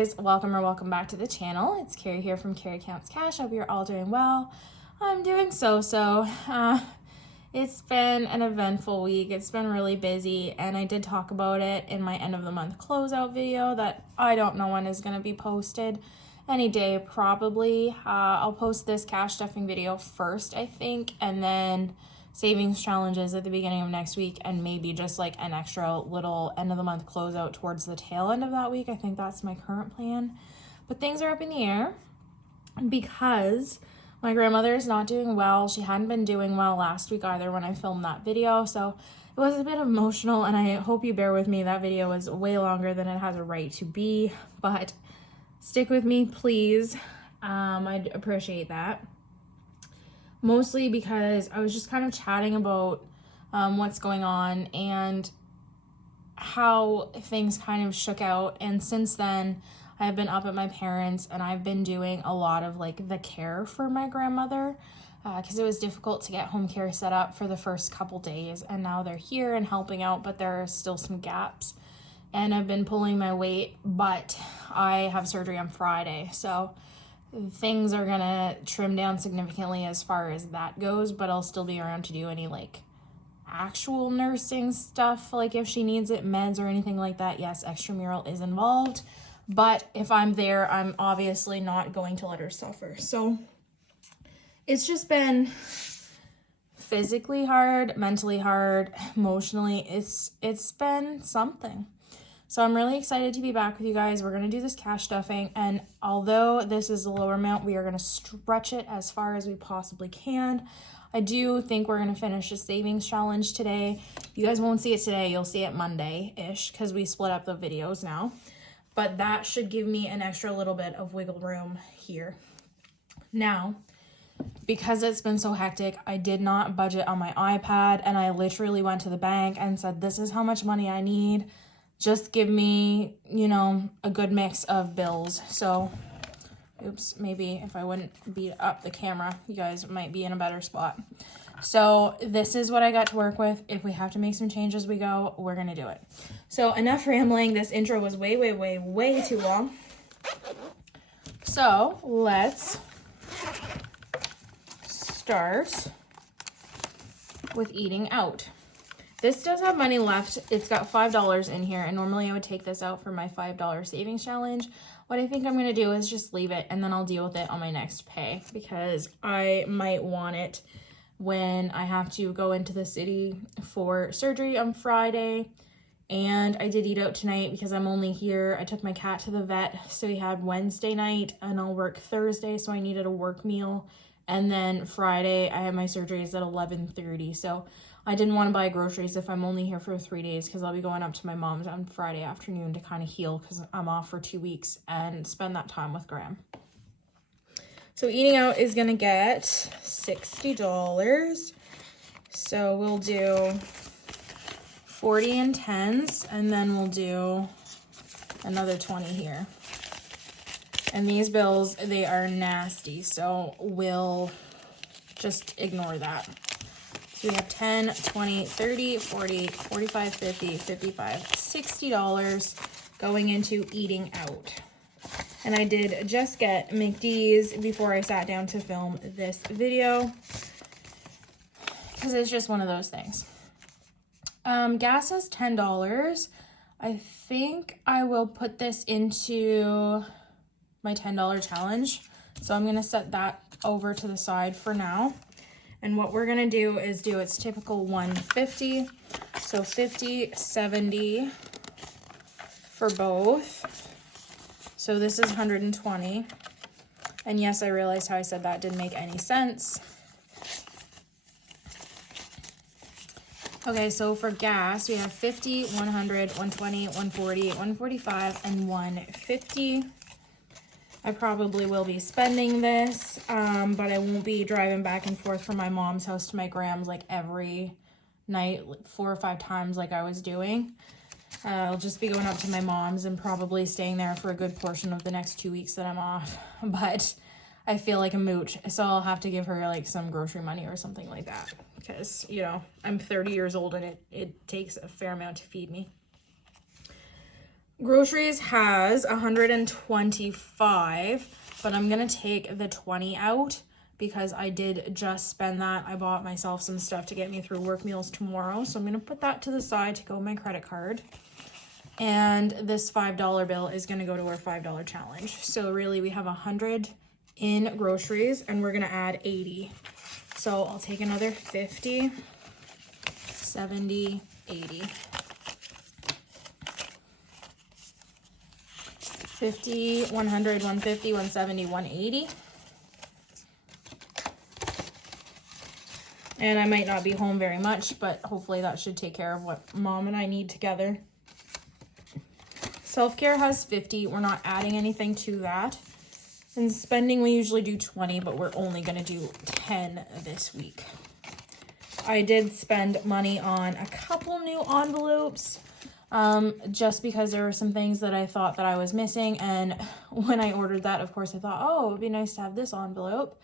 guys, welcome back to the channel. It's Carrie here from Carrie Counts Cash. I hope you're all doing well. I'm doing so. It's been an eventful week. It's been really busy, and I did talk about it in my end of the month closeout video that I don't know when is going to be posted. Any day probably. I'll post this cash stuffing video first, I think, and then savings challenges at the beginning of next week, and maybe just like an extra little end of the month closeout towards the tail end of that week. I think that's my current plan. But things are up in the air because my grandmother is not doing well. She hadn't been doing well last week either when I filmed that video, so it was a bit emotional, and I hope you bear with me. That video was way longer than it has a right to be, but stick with me, please. I'd appreciate that. Mostly because I was just kind of chatting about what's going on and how things kind of shook out. And since then, I've been up at my parents' and I've been doing a lot of like the care for my grandmother because it was difficult to get home care set up for the first couple days. And now they're here and helping out, but there are still some gaps. And I've been pulling my weight, but I have surgery on Friday. So things are gonna trim down significantly as far as that goes, but I'll still be around to do any like actual nursing stuff, like if she needs it, meds or anything like that. Yes, extramural is involved, but if I'm there, I'm obviously not going to let her suffer. So it's just been physically hard, mentally hard, emotionally. It's been something. So I'm really excited to be back with you guys. We're going to do this cash stuffing, and although this is a lower amount, we are going to stretch it as far as we possibly can. I do think we're going to finish a savings challenge today. You guys won't see it today. You'll see it Monday-ish because we split up the videos now. But that should give me an extra little bit of wiggle room here. Now, because it's been so hectic, I did not budget on my iPad, and I literally went to the bank and said, this is how much money I need. Just give me, a good mix of bills. So, oops, maybe if I wouldn't beat up the camera, you guys might be in a better spot. So this is what I got to work with. If we have to make some changes, we go, we're going to do it. So enough rambling. This intro was way too long. So let's start with eating out. This does have money left. It's got $5 in here, and normally I would take this out for my $5 savings challenge. What I think I'm going to do is just leave it, and then I'll deal with it on my next pay because I might want it when I have to go into the city for surgery on Friday. And I did eat out tonight because I'm only here. I took my cat to the vet, so we had Wednesday night, and I'll work Thursday, so I needed a work meal. And then Friday, I have my surgeries at 11:30, so I didn't want to buy groceries if I'm only here for 3 days because I'll be going up to my mom's on Friday afternoon to kind of heal because I'm off for 2 weeks and spend that time with Graham. So eating out is going to get $60. So we'll do 40 in 10s, and then we'll do another 20 here. And these bills, they are nasty, so we'll just ignore that. So we have 10, 20, 30, 40, 45, 50, 55, $60 going into eating out. And I did just get McD's before I sat down to film this video because it's just one of those things. Gas is $10. I think I will put this into my $10 challenge. So I'm going to set that over to the side for now. And what we're going to do is do its typical 150. So 50, 70 for both. So this is 120. And yes, I realized how I said that didn't make any sense. Okay, so for gas, we have 50, 100, 120, 140, 145, and 150. I probably will be spending this, but I won't be driving back and forth from my mom's house to my Graham's like every night, like 4 or 5 times like I was doing. I'll just be going up to my mom's and probably staying there for a good portion of the next 2 weeks that I'm off. But I feel like a mooch, so I'll have to give her like some grocery money or something like that. Because, I'm 30 years old and it takes a fair amount to feed me. Groceries has 125, but I'm gonna take the 20 out because I did just spend that. I bought myself some stuff to get me through work meals tomorrow, so I'm gonna put that to the side to go with my credit card. And this $5 bill is gonna go to our $5 challenge. So really we have 100 in groceries and we're gonna add 80. So I'll take another 50, 70, 80. 50, 100, 150, 170, 180. And I might not be home very much, but hopefully that should take care of what mom and I need together. Self-care has 50. We're not adding anything to that. And spending, we usually do 20, but we're only going to do 10 this week. I did spend money on a couple new envelopes, just because there were some things that I thought that I was missing. And when I ordered that, of course, I thought, oh, it would be nice to have this envelope.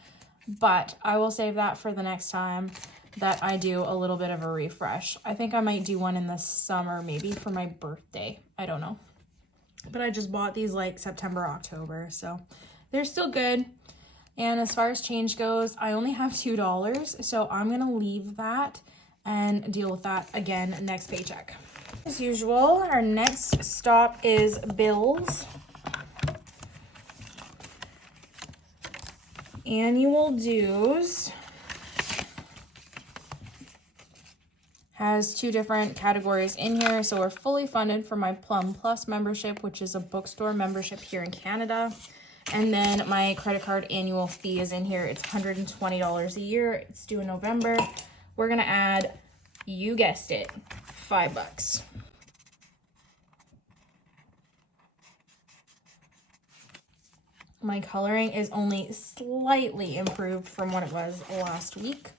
But I will save that for the next time that I do a little bit of a refresh. I think I might do one in the summer, maybe for my birthday. I don't know. But I just bought these like September, October, so they're still good. And as far as change goes, I only have $2, so I'm gonna leave that and deal with that again next paycheck. As usual, our next stop is bills. Annual dues has 2 different categories in here. So we're fully funded for my Plum Plus membership, which is a bookstore membership here in Canada. And then my credit card annual fee is in here. It's $120 a year. It's due in November. We're gonna add, you guessed it, $5. My coloring is only slightly improved from what it was last week,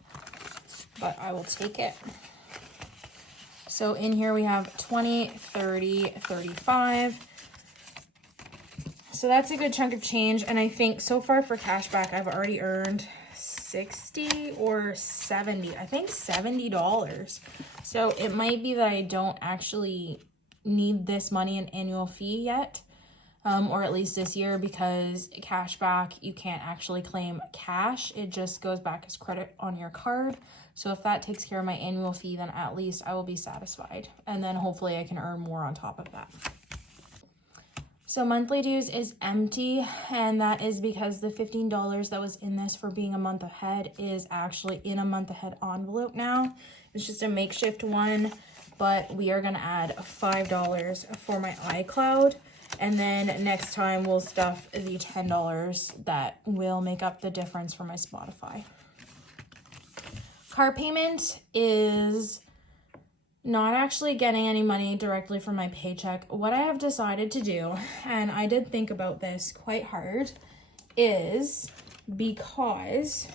but I will take it. So in here we have 20, 30, 35. So that's a good chunk of change. And I think so far for cashback, I've already earned 60 or 70, I think $70. So it might be that I don't actually need this money in annual fee yet. Or at least this year, because cashback, you can't actually claim cash. It just goes back as credit on your card. So if that takes care of my annual fee, then at least I will be satisfied. And then hopefully I can earn more on top of that. So monthly dues is empty, and that is because the $15 that was in this for being a month ahead is actually in a month ahead envelope now. It's just a makeshift one, but we are gonna add $5 for my iCloud. And then next time we'll stuff the $10 that will make up the difference for my Spotify. Car payment is not actually getting any money directly from my paycheck. What I have decided to do, and I did think about this quite hard, is because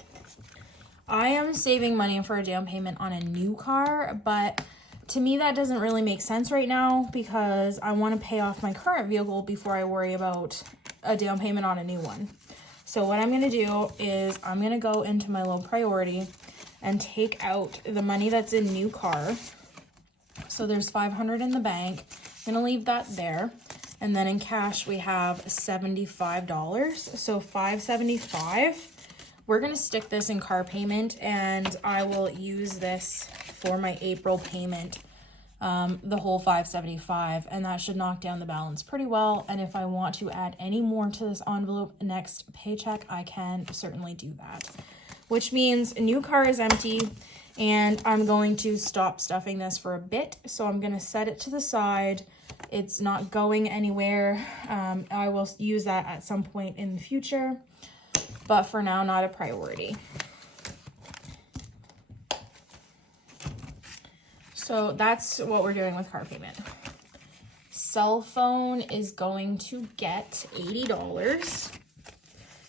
I am saving money for a down payment on a new car, but to me, that doesn't really make sense right now because I want to pay off my current vehicle before I worry about a down payment on a new one. So what I'm going to do is I'm going to go into my low priority and take out the money that's in new car. So there's $500 in the bank. I'm going to leave that there. And then in cash, we have $75. So $575. We're going to stick this in car payment, and I will use this for my April payment, the whole $575, and that should knock down the balance pretty well. And if I want to add any more to this envelope next paycheck, I can certainly do that. Which means a new car is empty, and I'm going to stop stuffing this for a bit. So I'm going to set it to the side. It's not going anywhere. I will use that at some point in the future, but for now, not a priority. So that's what we're doing with car payment. Cell phone is going to get $80.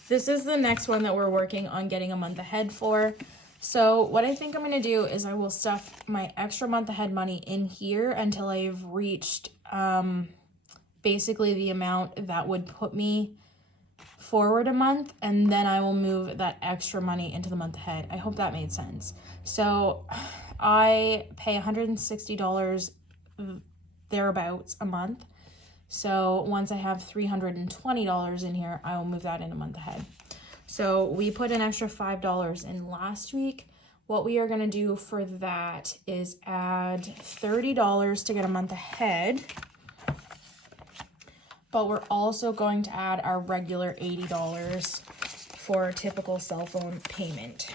This is the next one that we're working on getting a month ahead for. So what I think I'm going to do is I will stuff my extra month ahead money in here until I've reached basically the amount that would put me forward a month, and then I will move that extra money into the month ahead. I hope that made sense. So I pay $160 thereabouts a month. So once I have $320 in here, I will move that in a month ahead. So we put an extra $5 in last week. What we are going to do for that is add $30 to get a month ahead. But we're also going to add our regular $80 for a typical cell phone payment.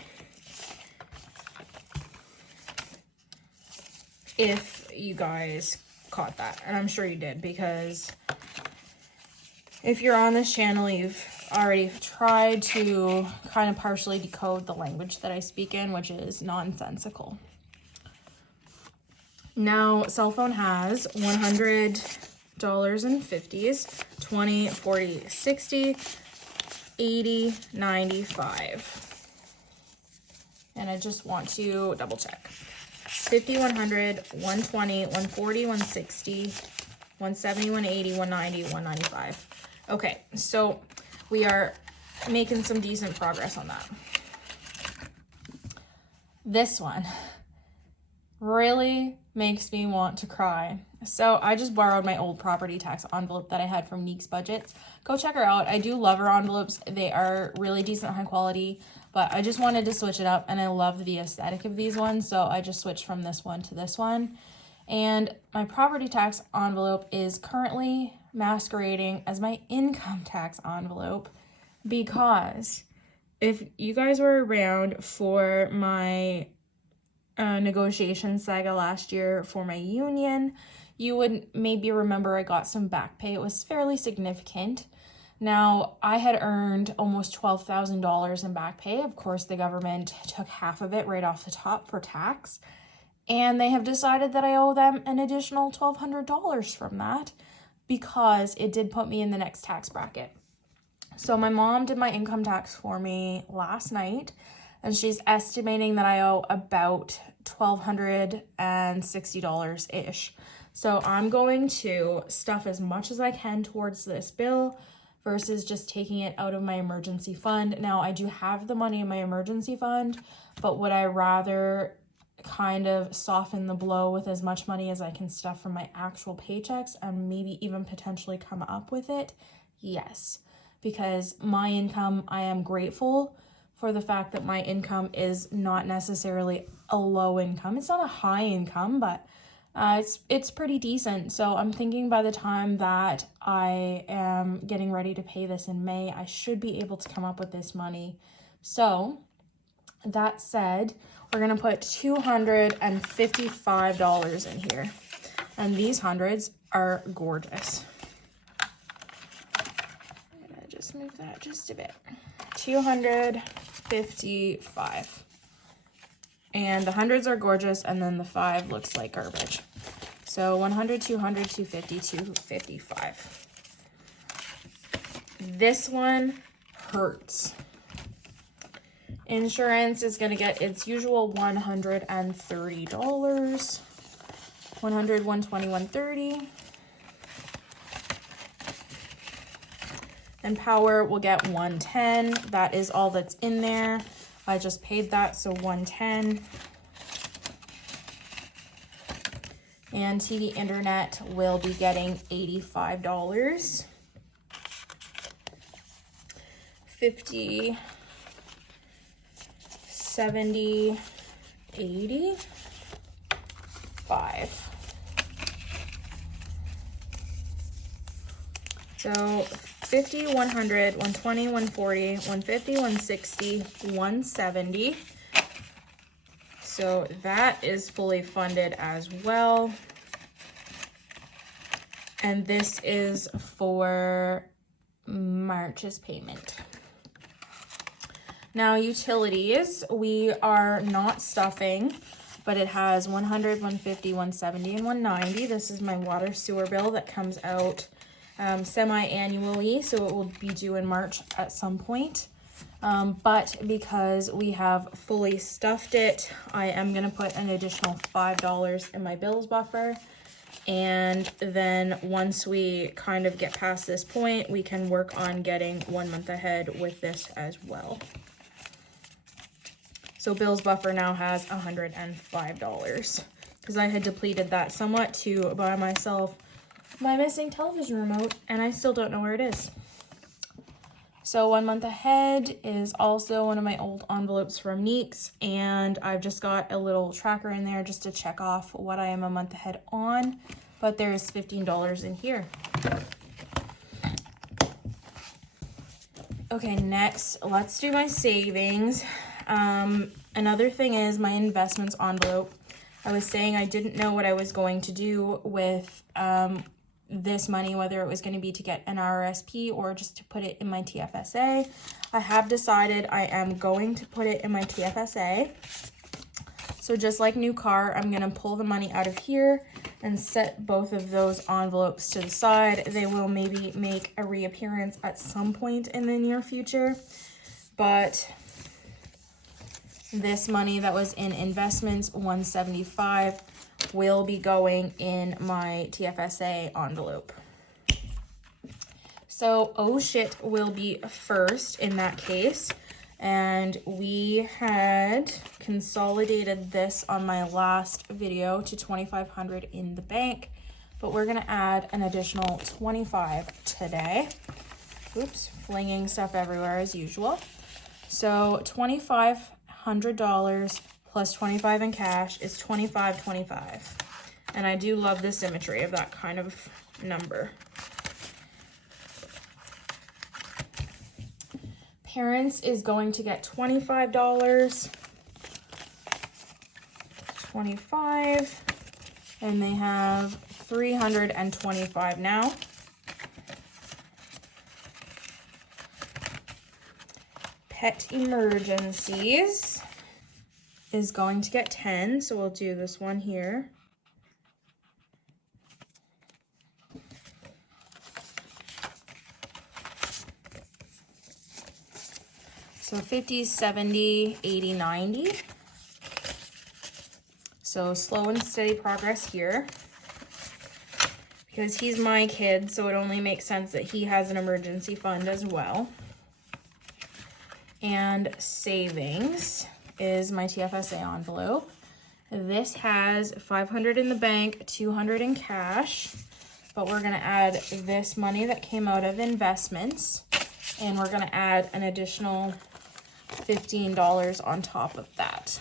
If you guys caught that, and I'm sure you did, because if you're on this channel, you've already tried to kind of partially decode the language that I speak in, which is nonsensical. Now, cell phone has $100 in 50s, 20, 40, 60, 80, 95. And I just want to double check. 50, 100, 120, 140, 160, 170, 180, 190, 195. Okay, so we are making some decent progress on that. This one really makes me want to cry. So I just borrowed my old property tax envelope that I had from Neek's Budgets. Go check her out. I do love her envelopes. They are really decent, high quality, but I just wanted to switch it up, and I love the aesthetic of these ones, so I just switched from this one to this one. And my property tax envelope is currently masquerading as my income tax envelope, because if you guys were around for my negotiation saga last year for my union, you would maybe remember I got some back pay. It was fairly significant. Now, I had earned almost $12,000 in back pay. Of course, the government took half of it right off the top for tax, and they have decided that I owe them an additional $1,200 from that, because it did put me in the next tax bracket. So my mom did my income tax for me last night, and she's estimating that I owe about $1,260-ish. So I'm going to stuff as much as I can towards this bill versus just taking it out of my emergency fund. Now, I do have the money in my emergency fund, but would I rather kind of soften the blow with as much money as I can stuff from my actual paychecks and maybe even potentially come up with it? Yes, because my income, I am grateful for the fact that my income is not necessarily a low income. It's not a high income, but it's pretty decent. So I'm thinking by the time that I am getting ready to pay this in May, I should be able to come up with this money. So that said, we're going to put $255 in here. And these hundreds are gorgeous. I'm going to just move that just a bit. 255. And the hundreds are gorgeous, and then the 5 looks like garbage. So 100, 200, 250, 255. This one hurts. Insurance is going to get its usual $130. 100, 120, 130. And power will get 110. That is all that's in there. I just paid that, so 110. And TV internet will be getting $85. 50, 70, 80, 5. So 50, 100, 120, 140, 150, 160, 170. So that is fully funded as well. And this is for March's payment. Now, utilities, we are not stuffing, but it has 100, 150, 170, and 190. This is my water sewer bill that comes out semi-annually, so it will be due in March at some point. But because we have fully stuffed it, I am going to put an additional $5 in my bills buffer. And then once we kind of get past this point, we can work on getting 1 month ahead with this as well. So bills buffer now has $105 because I had depleted that somewhat to buy myself my missing television remote, and I still don't know where it is. So 1 month ahead is also one of my old envelopes from Neeks, and I've just got a little tracker in there just to check off what I am a month ahead on, but there's $15 in here. Okay, next, let's do my savings. Another thing is my investments envelope. I was saying I didn't know what I was going to do with this money, whether it was going to be to get an RRSP or just to put it in my TFSA. I have decided I am going to put it in my TFSA. So just like new car, I'm going to pull the money out of here and set both of those envelopes to the side. They will maybe make a reappearance at some point in the near future, but this money that was in investments, $175, will be going in my TFSA envelope. So, oh shit will be first in that case. And we had consolidated this on my last video to $2,500 in the bank, but we're gonna add an additional $25 today. Oops, flinging stuff everywhere as usual. So $2,500 plus 25 in cash is $2,525. And I do love the symmetry of that kind of number. Parents is going to get $25, 25, and they have 325 now. Pet emergencies is going to get 10, so we'll do this one here. So 50, 70, 80, 90. So slow and steady progress here. Because he's my kid, so it only makes sense that he has an emergency fund as well. And savings is my TFSA envelope. This has $500 in the bank, $200 in cash, but we're gonna add this money that came out of investments, and we're gonna add an additional $15 on top of that.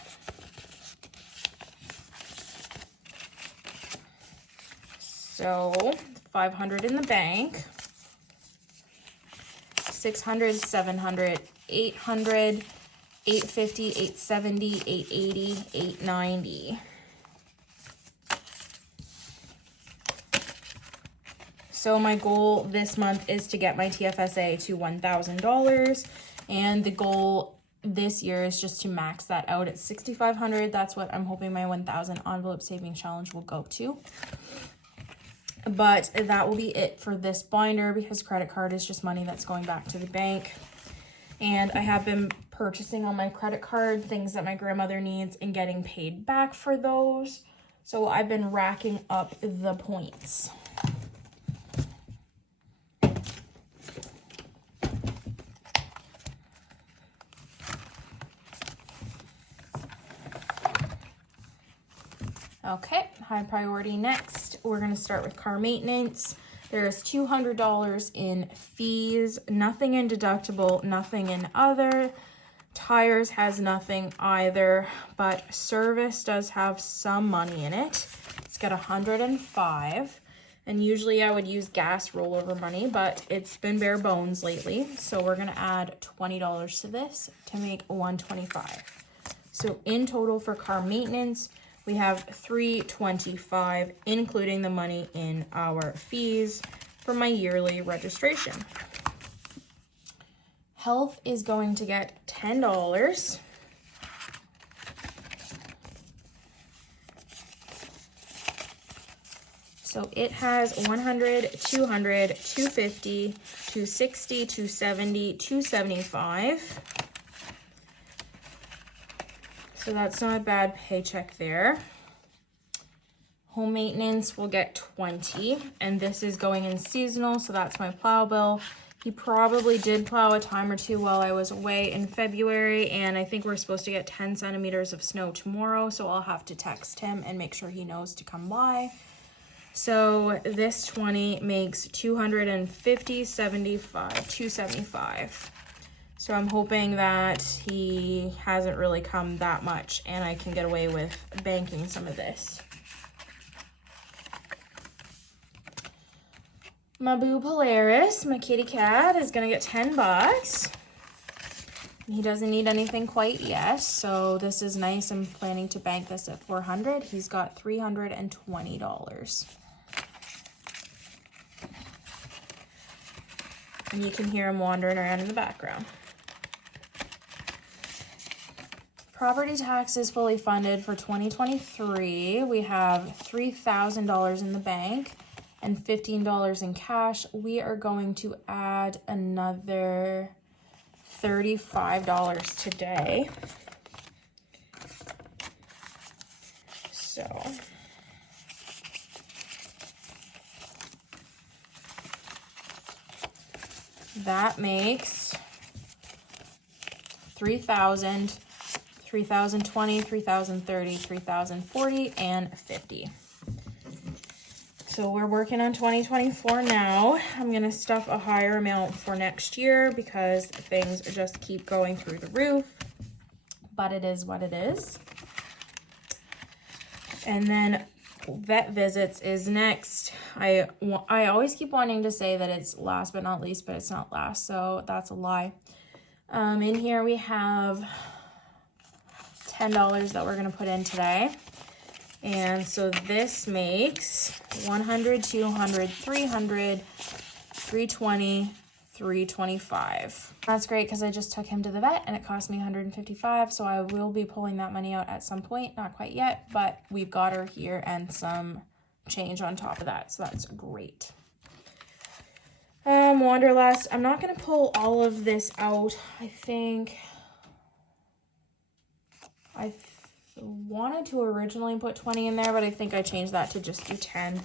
So 500 in the bank, 600, 700, 800, 850, 870, 880, 890. So my goal this month is to get my TFSA to $1,000, and the goal this year is just to max that out at $6,500. That's what I'm hoping my 1,000 envelope saving challenge will go to. But that will be it for this binder, because credit card is just money that's going back to the bank. And I have been purchasing on my credit card things that my grandmother needs and getting paid back for those. So I've been racking up the points. Okay, high priority next. We're gonna start with car maintenance. There's $200 in fees, nothing in deductible, nothing in other. Tires has nothing either, but service does have some money in it. It's got 105, and usually I would use gas rollover money, but it's been bare bones lately. So we're gonna add $20 to this to make 125. So in total for car maintenance, we have $325, including the money in our fees for my yearly registration. Health is going to get $10. So it has 100, 200, 250, 260, 270, 275. So that's not a bad paycheck there. Home maintenance will get 20, and this is going in seasonal, so that's my plow bill. He probably did plow a time or two while I was away in February, and I think we're supposed to get 10 centimeters of snow tomorrow, so I'll have to text him and make sure he knows to come by. So this 20 makes 275. So I'm hoping that he hasn't really come that much and I can get away with banking some of this. My Boo Polaris, my kitty cat, is gonna get 10 bucks. He doesn't need anything quite yet, so this is nice. I'm planning to bank this at 400. He's got $320. And you can hear him wandering around in the background. Property tax is fully funded for 2023. We have $3,000 in the bank and $15 in cash. We are going to add another $35 today. So that makes 3,000, 3,020, 3,030, 3,040, and 50. So we're working on 2024 now. I'm gonna stuff a higher amount for next year because things just keep going through the roof, but it is what it is. And then vet visits is next. I always keep wanting to say that it's last but not least, but it's not last, so that's a lie. In here we have $10 that we're gonna put in today. And so this makes 100, 200, 300, 320, 325. That's great because I just took him to the vet and it cost me 155. So I will be pulling that money out at some point. Not quite yet, but we've got her here and some change on top of that. So that's great. Wanderlust. I'm not going to pull all of this out. I think I wanted to originally put 20 in there, but I think I changed that to just do 10.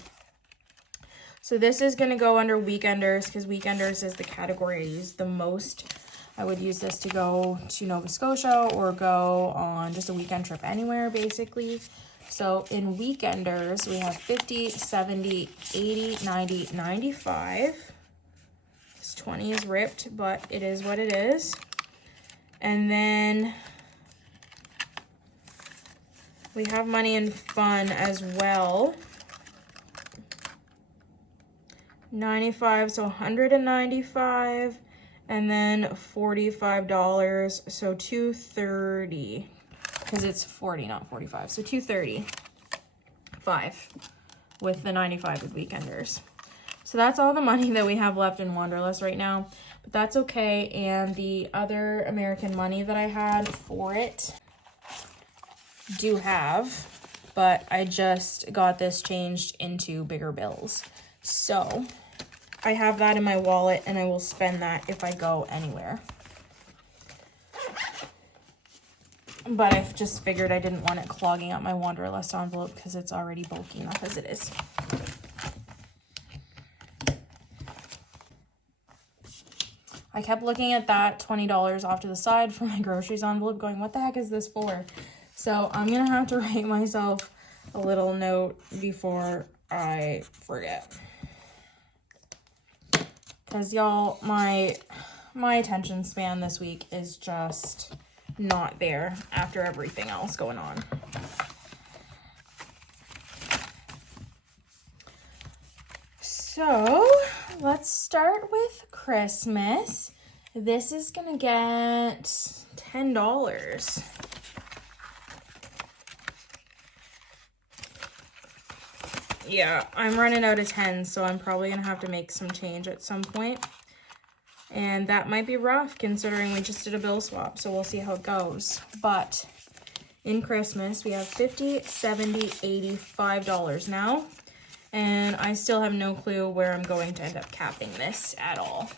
So this is going to go under weekenders because weekenders is the category I use the most. I would use this to go to Nova Scotia or go on just a weekend trip anywhere basically. So in weekenders we have 50, 70, 80, 90, 95. This 20 is ripped, but it is what it is. And then we have money and fun as well. 95, so 195, and then $45, so 230, because it's 40, not 45, so 235 with the 95 with weekenders. So that's all the money that we have left in Wanderlust right now, but that's okay. And the other American money that I had for it do have, but I just got this changed into bigger bills. So I have that in my wallet and I will spend that if I go anywhere. But I've just figured I didn't want it clogging up my Wanderlust envelope because it's already bulky enough as it is. I kept looking at that $20 off to the side for my groceries envelope going, what the heck is this for? So I'm going to have to write myself a little note before I forget. Because y'all, my attention span this week is just not there after everything else going on. So let's start with Christmas. This is going to get $10. Yeah, I'm running out of 10, so I'm probably going to have to make some change at some point. And that might be rough considering we just did a bill swap, so we'll see how it goes. But in Christmas, we have $50, $70, $85 now. And I still have no clue where I'm going to end up capping this at all.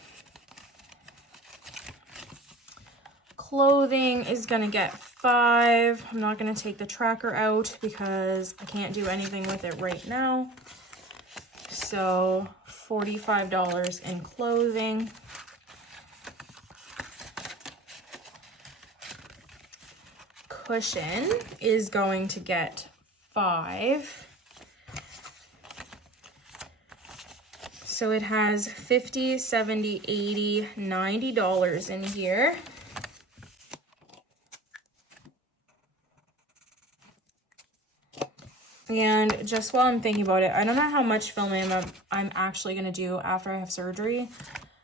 Clothing is going to get $5. I'm not going to take the tracker out because I can't do anything with it right now. So $45 in clothing. Cushion is going to get $5. So it has $50, $70, $80, $90 in here. And just while I'm thinking about it, I don't know how much filming I'm actually going to do after I have surgery.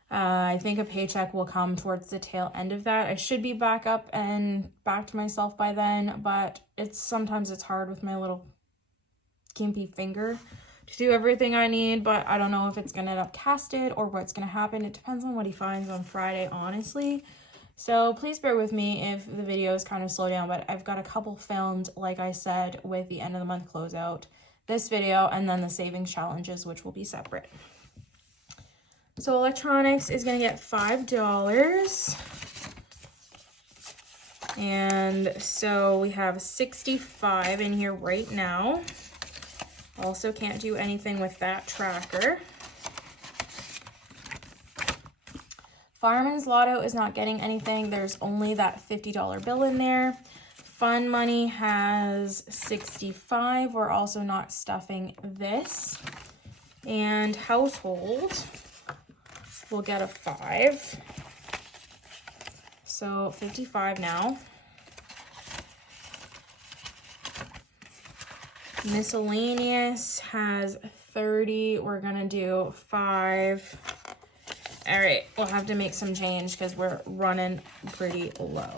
I think a paycheck will come towards the tail end of that. I should be back up and back to myself by then, but sometimes it's hard with my little gimpy finger to do everything I need, but I don't know if it's going to end up casted or what's going to happen. It depends on what he finds on Friday, honestly. So please bear with me if the videos kind of slow down, but I've got a couple filmed, like I said, with the end of the month closeout, this video, and then the savings challenges, which will be separate. So electronics is going to get $5. And so we have 65 in here right now. Also can't do anything with that tracker. Fireman's Lotto is not getting anything. There's only that $50 bill in there. Fun Money has 65. We're also not stuffing this. And Household will get a 5. So 55 now. Miscellaneous has 30. We're gonna do 5. All right, we'll have to make some change because we're running pretty low.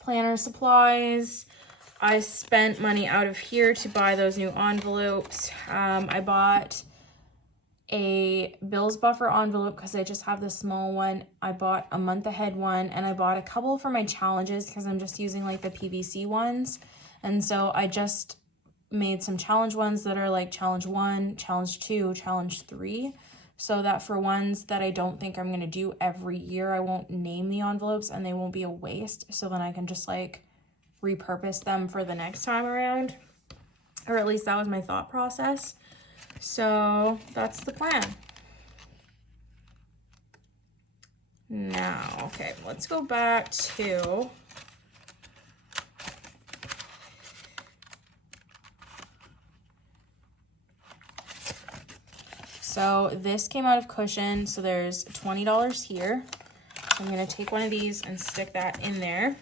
Planner supplies. I spent money out of here to buy those new envelopes. I bought a bills buffer envelope because I just have the small one. I bought a month ahead one, and I bought a couple for my challenges because I'm just using like the PVC ones. And so I just made some challenge ones that are like challenge 1, challenge 2, challenge 3. So that for ones that I don't think I'm going to do every year, I won't name the envelopes and they won't be a waste. So then I can just like repurpose them for the next time around. Or at least that was my thought process. So that's the plan. Now, okay, let's go back to so this came out of cushion, so there's $20 here. I'm gonna take one of these and stick that in there.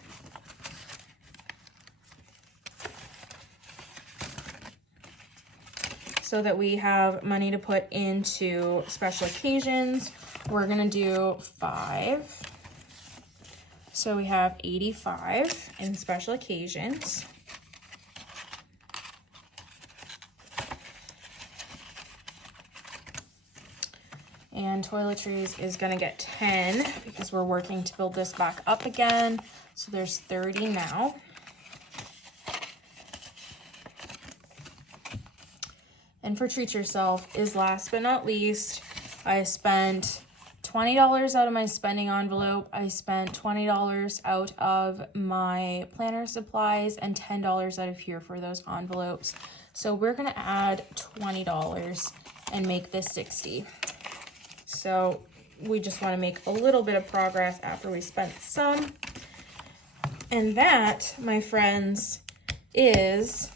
So that we have money to put into special occasions. We're gonna do 5. So we have 85 in special occasions. And toiletries is gonna get 10 because we're working to build this back up again. So there's 30 now. And for Treat Yourself is last but not least, I spent $20 out of my spending envelope. I spent $20 out of my planner supplies and $10 out of here for those envelopes. So we're gonna add $20 and make this 60. So we just want to make a little bit of progress after we spent some. And that, my friends, is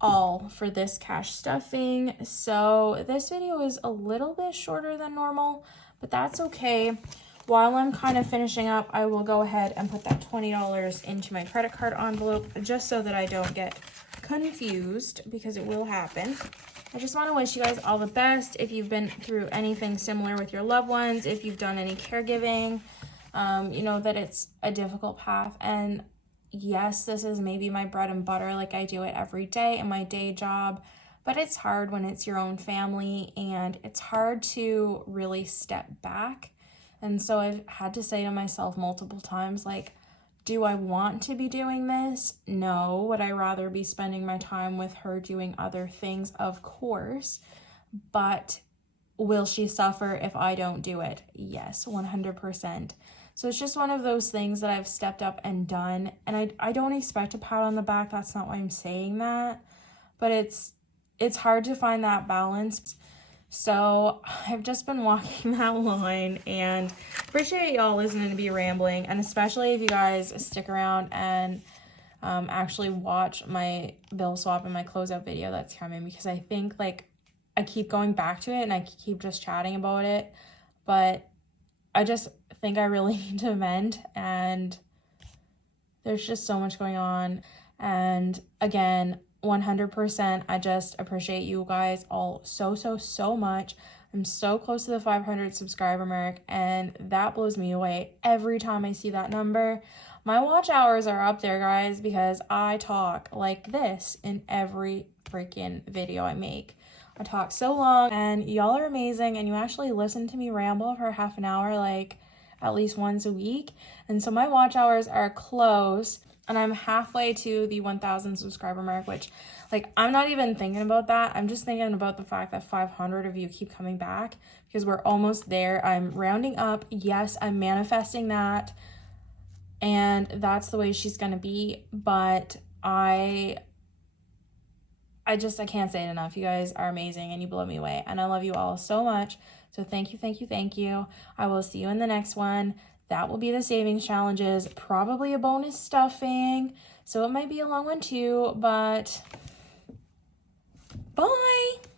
all for this cash stuffing. So this video is a little bit shorter than normal, but that's okay. While I'm kind of finishing up, I will go ahead and put that $20 into my credit card envelope just so that I don't get confused, because it will happen. I just want to wish you guys all the best. If you've been through anything similar with your loved ones, if you've done any caregiving, you know that it's a difficult path. And yes, this is maybe my bread and butter, like I do it every day in my day job, but it's hard when it's your own family, and it's hard to really step back. And so I've had to say to myself multiple times, like, do I want to be doing this? No. Would I rather be spending my time with her doing other things? Of course. But will she suffer if I don't do it? Yes, 100%. So it's just one of those things that I've stepped up and done. And I don't expect a pat on the back. That's not why I'm saying that. But it's hard to find that balance. So I've just been walking that line, and appreciate y'all listening to me rambling, and especially if you guys stick around and actually watch my bill swap and my closeout video that's coming, because I think like I keep going back to it and I keep just chatting about it, but I just think I really need to vent, and there's just so much going on. And again, 100%, I just appreciate you guys all so much. I'm so close to the 500 subscriber mark, and that blows me away every time I see that number. My watch hours are up there, guys, because I talk like this in every freaking video I make. I talk so long, and y'all are amazing, and you actually listen to me ramble for half an hour, like at least once a week. And so my watch hours are close, and I'm halfway to the 1,000 subscriber mark, which, like, I'm not even thinking about that. I'm just thinking about the fact that 500 of you keep coming back, because we're almost there. I'm rounding up. Yes, I'm manifesting that, and that's the way she's gonna be. But I can't say it enough. You guys are amazing, and you blow me away, and I love you all so much. So thank you. I will see you in the next one. That will be the savings challenges, probably a bonus stuffing. So it might be a long one too, but bye.